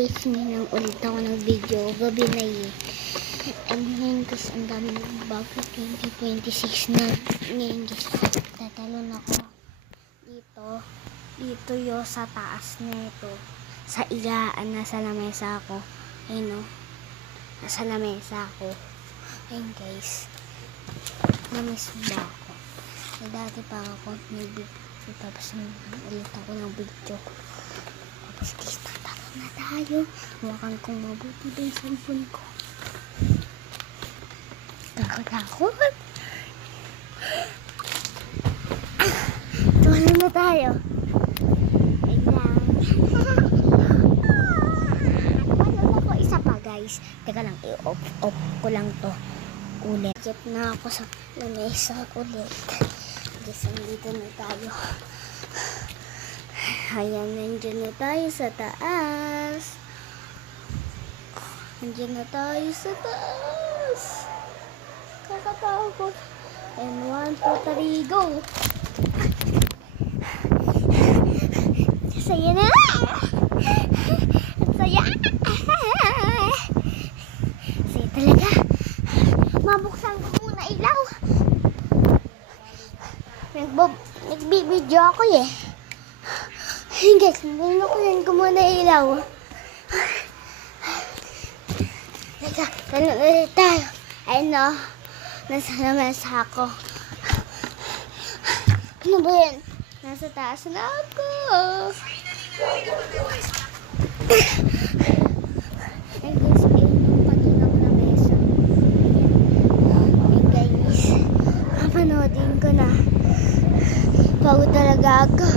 guys, ngayon ulit ako ng video. Gabi na yun. And ngayon guys, ang dami ng bago 2026 na. Ngayon guys, tatalon ako. Dito yung sa taas na ito. Sa igaan, nasa lamesa ako. Ayun o. Nasa lamesa ako. Ayun guys. Namiss ba ako? Dati pa ako nag-video. Tapos ulit ako ng video. Tapos guys, tatalon na tayo. Hawakan kong mabuti din sa cellphone ko. Takot. Tumalon na tayo. Ayan. Tumalon ako isa pa guys. Teka lang, i-off ko lang to. Ulit. Get na ako sa lamesa ulit. Guys, nandito na tayo. Ayan, nandiyan na tayo sa taas. Nandiyan na tayo sa taas. Kakatakot. And 1, 2, 3, go! Saya na! Saya! Saya talaga. Mabuksan ko muna ilaw. Nagbibideo ako eh. Ayun guys, nabuksan ko muna ilaw. Teka, talon ulit tayo. Ayun o. Nasa lamesa ako. Ano ba yan? Nasa taas na ako. Ayun guys, ayun pagin ako na mesa. Ayun guys, papanoodin ko na. Pagod talaga ako.